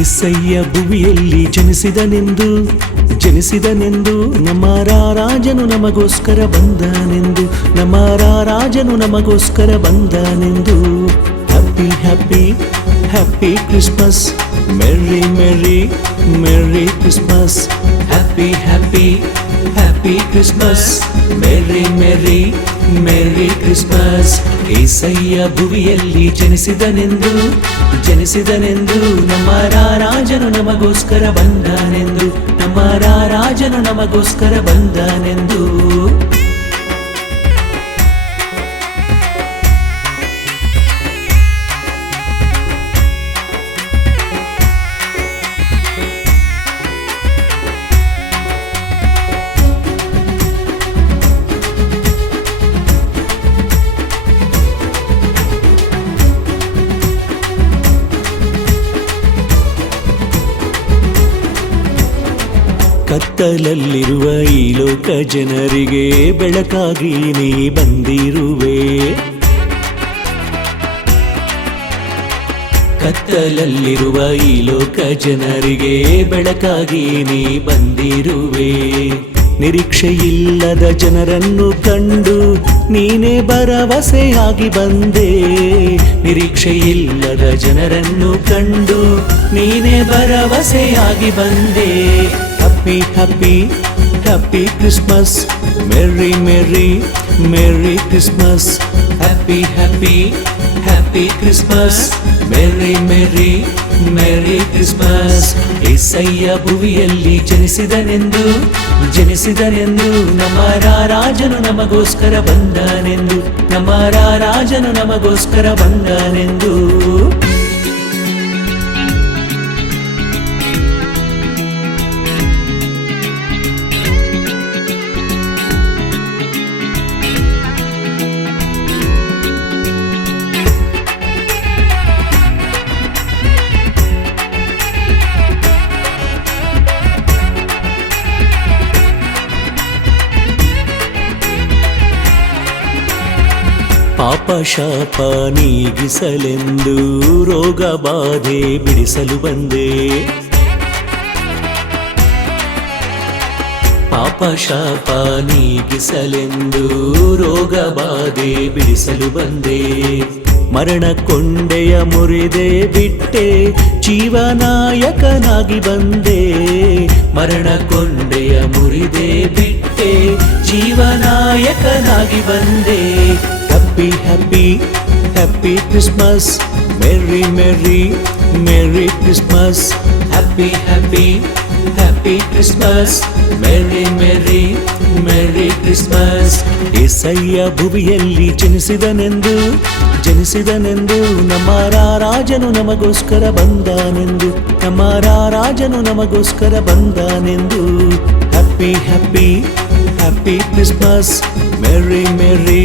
ಏಸಯ್ಯ ಭುವಿಯಲ್ಲಿ ಜನಿಸಿದನೆಂದು ಜನಿಸಿದನೆಂದು ನಮ್ಮ ರಾಜನು ನಮಗೋಸ್ಕರ ಬಂದನೆಂದು, ನಮ್ಮ ರಾಜನು ನಮಗೋಸ್ಕರ ಬಂದನೆಂದು. Happy happy happy Christmas. Merry merry merry Christmas. Happy happy. Happy Christmas merry merry merry Christmas Yesayya ಭುವಿಯಲ್ಲಿ ಜನಿಸಿದನೆಂದು ಜನಿಸಿದನೆಂದು ನಮ್ಮ ರಾಜನು ನಮಗೋಸ್ಕರ ಬಂದನೆಂದು, ನಮ್ಮ ರಾಜನು ನಮಗೋಸ್ಕರ ಬಂದನೆಂದು. ಕತ್ತಲಲ್ಲಿರುವ ಈ ಲೋಕ ಜನರಿಗೆ ಬೆಳಕಾಗಿ ನೀ ಬಂದಿರುವೆ. ಕತ್ತಲಲ್ಲಿರುವ ಈ ಲೋಕ ಜನರಿಗೆ ಬೆಳಕಾಗಿ ನೀ ಬಂದಿರುವೆ. ನಿರೀಕ್ಷೆಯಿಲ್ಲದ ಜನರನ್ನು ಕಂಡು ನೀನೇ ಭರವಸೆಯಾಗಿ ಬಂದೆ. ನಿರೀಕ್ಷೆಯಿಲ್ಲದ ಜನರನ್ನು ಕಂಡು ನೀನೇ ಭರವಸೆಯಾಗಿ ಬಂದೆ. Happy happy happy Christmas merry merry merry Christmas happy happy happy Christmas merry merry merry Christmas Yesayya ಭುವಿಯಲ್ಲಿ ಜನಿಸಿದನೆಂದು ಜನಿಸಿದನೆಂದು ನಮ್ಮ ರಾಜನು ನಮಗೋಸ್ಕರ ಬಂದನೆಂದು, ನಮ್ಮ ರಾಜನು ನಮಗೋಸ್ಕರ ಬಂದನೆಂದು. ಪಾಪ ಶಾಪ ನೀಗಿಸಲೆಂದು ರೋಗ ಬಾಧೆ ಬಿಡಿಸಲು ಬಂದೆ. ಪಾಪ ಶಾಪ ನೀಗಿಸಲೆಂದು ರೋಗ ಬಾಧೆ ಬಿಡಿಸಲು ಬಂದೆ. ಮರಣ ಕೊಂಡೆಯ ಮುರಿದೆ ಬಿಟ್ಟೆ ಜೀವನಾಯಕನಾಗಿ ಬಂದೆ. ಮರಣ ಕೊಂಡೆಯ ಮುರಿದೆ ಬಿಟ್ಟೆ ಜೀವನಾಯಕನಾಗಿ ಬಂದೆ. Happy happy Christmas merry merry merry Christmas happy happy happy Christmas merry merry merry Christmas Yesayya ಭುವಿಯಲ್ಲಿ ಜನಿಸಿದನೆಂದು ಜನಿಸಿದನೆಂದು ನಮ್ಮ ರಾಜನು ನಮಗೋಸ್ಕರ ಬಂದನೆಂದು, ನಮ್ಮ ರಾಜನು ನಮಗೋಸ್ಕರ ಬಂದನೆಂದು. Happy happy happy Christmas merry merry